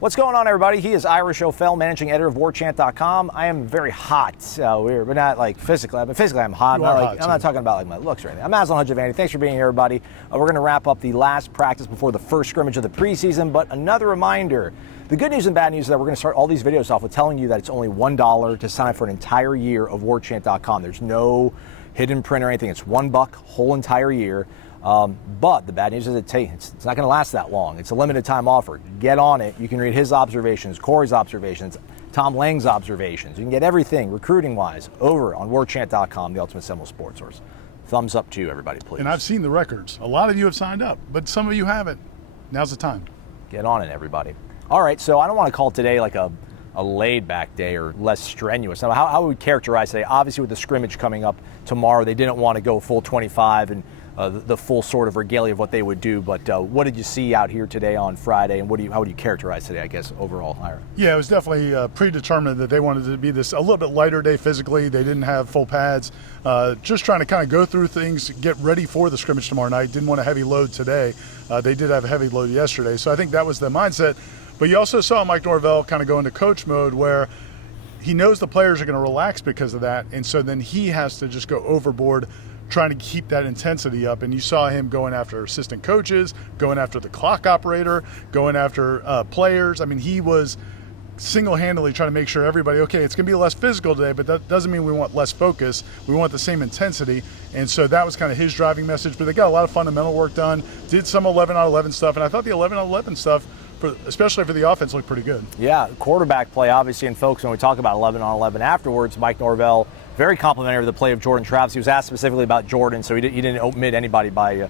What's going on, everybody? He is Ira Schoffel, managing editor of Warchant.com. I am very hot. We're not like physically. Physically, I'm hot. I'm not talking about like my looks or anything. I'm Aslan Hajivandi. Thanks for being here, everybody. We're going to wrap up the last practice before the first scrimmage of the preseason. But another reminder: the good news and bad news is that we're going to start all these videos off with telling you that it's only $1 to sign up for an entire year of Warchant.com. There's no hidden print or anything. It's $1 whole entire year. But the bad news is it's not going to last that long. It's a limited time offer. Get on it. You can read his observations, Corey's observations, Tom Lang's observations. You can get everything recruiting-wise over on Warchant.com, the ultimate Seminoles sports source. Thumbs up to you, everybody, please. And I've seen the records. A lot of you have signed up, but some of you haven't. Now's the time. Get on it, everybody. All right, so I don't want to call today like a laid-back day or less strenuous. Now, how would we characterize today? Obviously, with the scrimmage coming up tomorrow, they didn't want to go full 25 and the full sort of regalia of what they would do. But what did you see out here today on Friday, and how would you characterize today, I guess, overall, Ira? Yeah, it was definitely predetermined that they wanted to be this a little bit lighter day physically. They didn't have full pads. Just trying to kind of go through things, get ready for the scrimmage tomorrow night. Didn't want a heavy load today. They did have a heavy load yesterday. So I think that was the mindset. But you also saw Mike Norvell kind of go into coach mode where he knows the players are going to relax because of that. And so then he has to just go overboard trying to keep that intensity up. And you saw him going after assistant coaches, going after the clock operator, going after players. I mean, he was single-handedly trying to make sure everybody, okay, it's going to be less physical today, but that doesn't mean we want less focus. We want the same intensity. And so that was kind of his driving message. But they got a lot of fundamental work done, did some 11 on 11 stuff. And I thought the 11 on 11 stuff, especially for the offense, looked pretty good. Yeah, quarterback play, obviously, and folks, when we talk about 11 on 11 afterwards, Mike Norvell, very complimentary of the play of Jordan Travis. He was asked specifically about Jordan, so he didn't omit anybody by,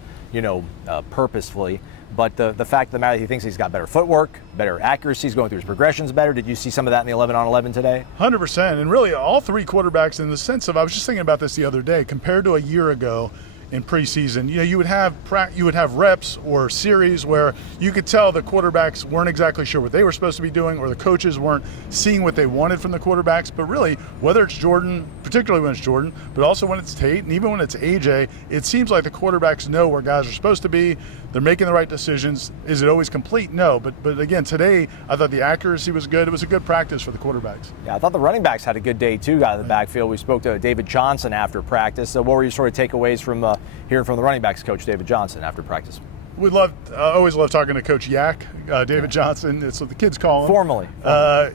purposefully. But the fact of the matter, he thinks he's got better footwork, better accuracy, he's going through his progressions better. Did you see some of that in the 11 on 11 today? 100%, and really all three quarterbacks in the sense of, I was just thinking about this the other day, compared to a year ago, in preseason, you would have reps or series where you could tell the quarterbacks weren't exactly sure what they were supposed to be doing, or the coaches weren't seeing what they wanted from the quarterbacks. But really, whether it's Jordan, particularly when it's Jordan, but also when it's Tate, and even when it's AJ, it seems like the quarterbacks know where guys are supposed to be. They're making the right decisions. Is it always complete? No. But again, today, I thought the accuracy was good. It was a good practice for the quarterbacks. Yeah, I thought the running backs had a good day, too, out of the backfield. We spoke to David Johnson after practice. So what were your sort of takeaways from hearing from the running backs coach, David Johnson, after practice? We always love talking to Coach Yak, David Johnson. It's what the kids call him. Formally.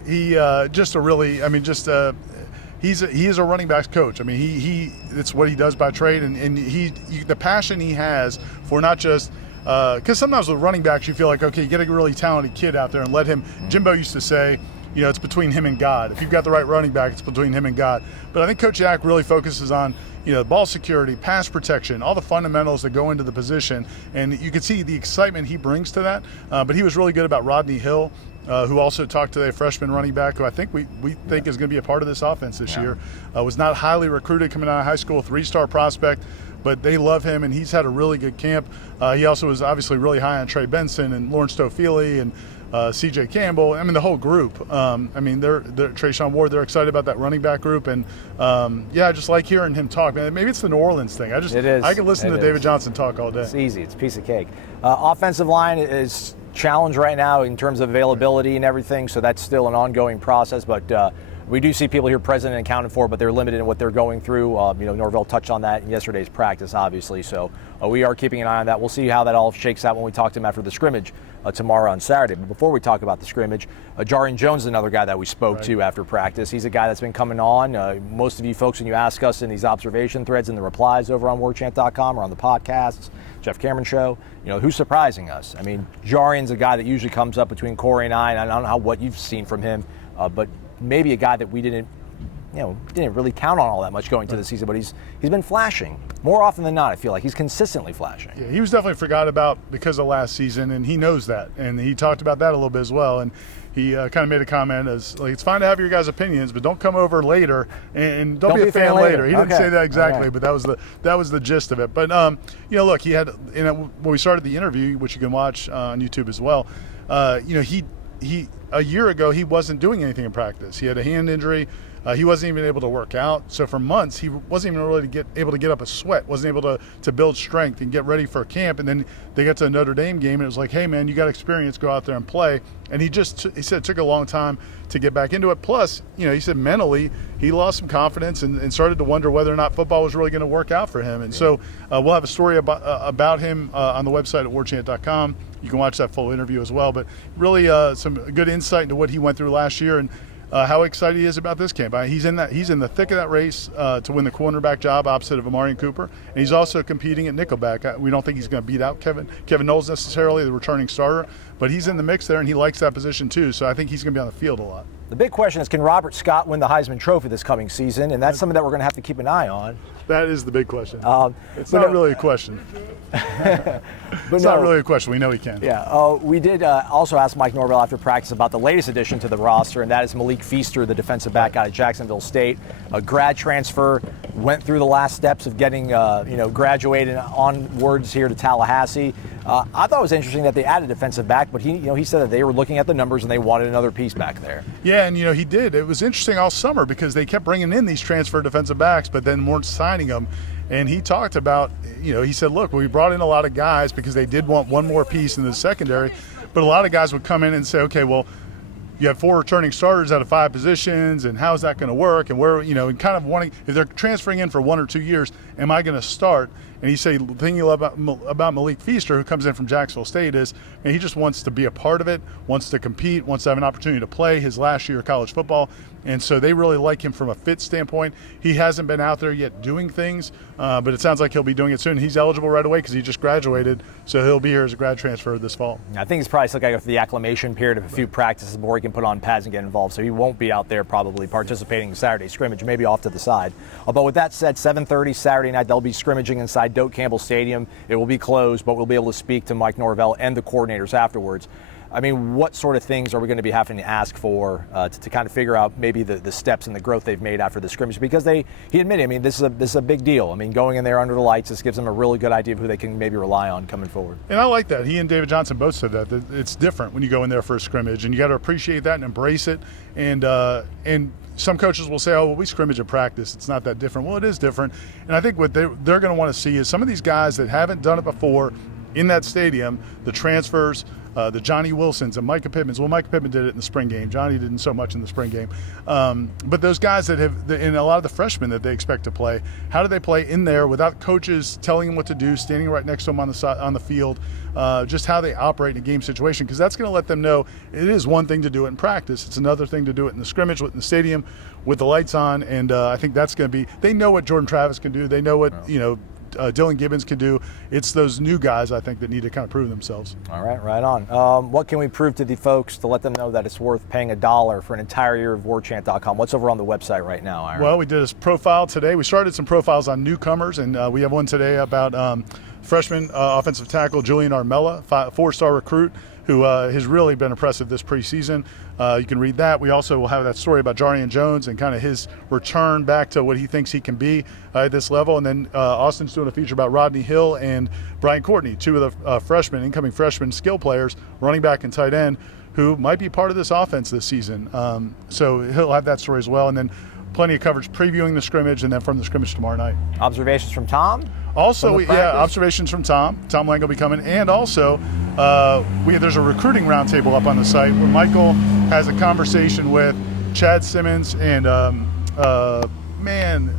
He is a running backs coach. I mean, it's what he does by trade, and the passion he has for not just because sometimes with running backs you feel like, okay, you get a really talented kid out there and let him. Jimbo used to say, it's between him and God. If you've got the right running back, it's between him and God. But I think Coach Yak really focuses on ball security, pass protection, all the fundamentals that go into the position, and you can see the excitement he brings to that. But he was really good about Rodney Hill, who also talked to a freshman running back who I think we think is going to be a part of this offense this year. Was not highly recruited coming out of high school, 3-star prospect, but they love him, and he's had a really good camp. He also was obviously really high on Trey Benson and Lawrence Stofili and C.J. Campbell. I mean, the whole group. They're Trayshawn Ward. They're excited about that running back group, and I just like hearing him talk. Man, maybe it's the New Orleans thing. I can listen to David Johnson talk all day. It's easy. It's a piece of cake. Offensive line is challenged right now in terms of availability and everything, so that's still an ongoing process. But we do see people here present and accounted for, but they're limited in what they're going through. Norvell touched on that in yesterday's practice, obviously. So we are keeping an eye on that. We'll see how that all shakes out when we talk to him after the scrimmage tomorrow on Saturday. But before we talk about the scrimmage, Jarian Jones is another guy that we spoke to after practice. He's a guy that's been coming on. Most of you folks, when you ask us in these observation threads and the replies over on Warchant.com or on the podcasts, Jeff Cameron Show, who's surprising us? I mean, Jarian's a guy that usually comes up between Corey and I don't know what you've seen from him, but maybe a guy that we didn't really count on all that much going to the season, but he's been flashing more often than not. I feel like he's consistently flashing. Yeah, he was definitely forgot about because of last season, and he knows that, and he talked about that a little bit as well. And he kind of made a comment as like, it's fine to have your guys' opinions, but don't come over later and don't be a fan later. He didn't say that exactly, but that was the gist of it. But look, he had when we started the interview, which you can watch on YouTube as well. He a year ago he wasn't doing anything in practice. He had a hand injury. He wasn't even able to work out. So for months, he wasn't even really able to get up a sweat, wasn't able to build strength and get ready for camp. And then they get to a Notre Dame game, and it was like, hey, man, you got experience, go out there and play. And he said it took a long time to get back into it. Plus, he said mentally he lost some confidence and started to wonder whether or not football was really going to work out for him. And so we'll have a story about him on the website at warchant.com. You can watch that full interview as well. But really some good insight into what he went through last year and how excited he is about this camp. He's in the thick of that race to win the cornerback job opposite of Amarian Cooper, and he's also competing at nickelback. We don't think he's going to beat out Kevin Noles necessarily, the returning starter, but he's in the mix there, and he likes that position too. So I think he's going to be on the field a lot. The big question is, can Robert Scott win the Heisman Trophy this coming season? And that's something that we're going to have to keep an eye on. That is the big question. It's not really a question. It's not really a question. We know he can. Yeah. We did also ask Mike Norvell after practice about the latest addition to the roster, and that is Malik Feaster, the defensive back out of Jacksonville State. A grad transfer, went through the last steps of getting, graduated onwards here to Tallahassee. I thought it was interesting that they added defensive back, but he said that they were looking at the numbers and they wanted another piece back there. Yeah, and he did. It was interesting all summer because they kept bringing in these transfer defensive backs, but then weren't signing them. And he talked about, he said, look, we brought in a lot of guys because they did want one more piece in the secondary, but a lot of guys would come in and say, okay, well, you have 4 returning starters out of 5 positions, and how's that going to work? And where, and kind of wanting, if they're transferring in for 1 or 2 years, am I going to start? And he said the thing you love about Malik Feaster, who comes in from Jacksonville State, is he just wants to be a part of it, wants to compete, wants to have an opportunity to play his last year of college football. And so they really like him from a fit standpoint. He hasn't been out there yet doing things, but it sounds like he'll be doing it soon. He's eligible right away because he just graduated, so he'll be here as a grad transfer this fall. I think he's probably still got to go through the acclimation period of a few practices before he can put on pads and get involved, so he won't be out there probably participating in Saturday scrimmage, maybe off to the side. But with that said, 7:30 Saturday night, they'll be scrimmaging inside Doak Campbell Stadium. It will be closed, but we'll be able to speak to Mike Norvell and the coordinators afterwards. I mean, what sort of things are we going to be having to ask for to kind of figure out maybe the steps and the growth they've made after the scrimmage? Because he admitted, this is a big deal. I mean, going in there under the lights, this gives them a really good idea of who they can maybe rely on coming forward. And I like that. He and David Johnson both said that it's different when you go in there for a scrimmage, and you got to appreciate that and embrace it. And some coaches will say, oh, well, we scrimmage at practice. It's not that different. Well, it is different. And I think what they're going to want to see is some of these guys that haven't done it before in that stadium, the transfers, the Johnny Wilsons and Micah Pittmans. Well, Micah Pittman did it in the spring game. Johnny didn't so much in the spring game. But those guys that have, and a lot of the freshmen that they expect to play, how do they play in there without coaches telling them what to do, standing right next to them on the field, just how they operate in a game situation? Because that's going to let them know it is one thing to do it in practice. It's another thing to do it in the scrimmage, in the stadium, with the lights on. And I think that's going to be, they know what Jordan Travis can do. They know what, Dylan Gibbons can do. It's those new guys, I think, that need to kind of prove themselves. All right on. What can we prove to the folks to let them know that it's worth paying $1 for an entire year of Warchant.com? What's over on the website right now, Ira? Well, we did a profile today. We started some profiles on newcomers, and we have one today about freshman offensive tackle Julian Armella, 4-star recruit, who has really been impressive this preseason. You can read that. We also will have that story about Jarian Jones and kind of his return back to what he thinks he can be at this level. And then Austin's doing a feature about Rodney Hill and Brian Courtney, 2 of the incoming freshman skill players, running back and tight end, who might be part of this offense this season. So he'll have that story as well. And then plenty of coverage previewing the scrimmage and then from the scrimmage tomorrow night. Observations from Tom? Also, observations from Tom. Tom Lang will be coming. And also, there's a recruiting roundtable up on the site where Michael has a conversation with Chad Simmons and my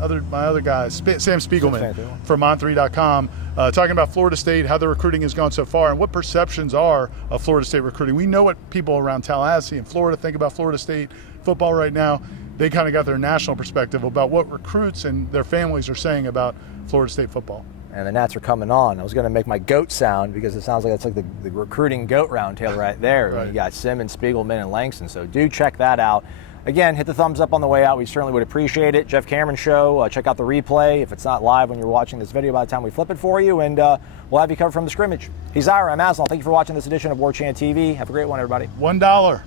other guys, Sam Spiegelman from on3.com, talking about Florida State, how the recruiting has gone so far, and what perceptions are of Florida State recruiting. We know what people around Tallahassee and Florida think about Florida State football right now. They kind of got their national perspective about what recruits and their families are saying about Florida State football. And the Nats are coming on. I was going to make my goat sound because it sounds like it's like the recruiting goat roundtable right there. Right. You got Simmons, Spiegelman, and Langston. So do check that out. Again, hit the thumbs up on the way out. We certainly would appreciate it. Jeff Cameron Show. Check out the replay if it's not live when you're watching this video by the time we flip it for you. And we'll have you covered from the scrimmage. He's Ira. I'm Aslan. Thank you for watching this edition of Warchant TV. Have a great one, everybody. $1.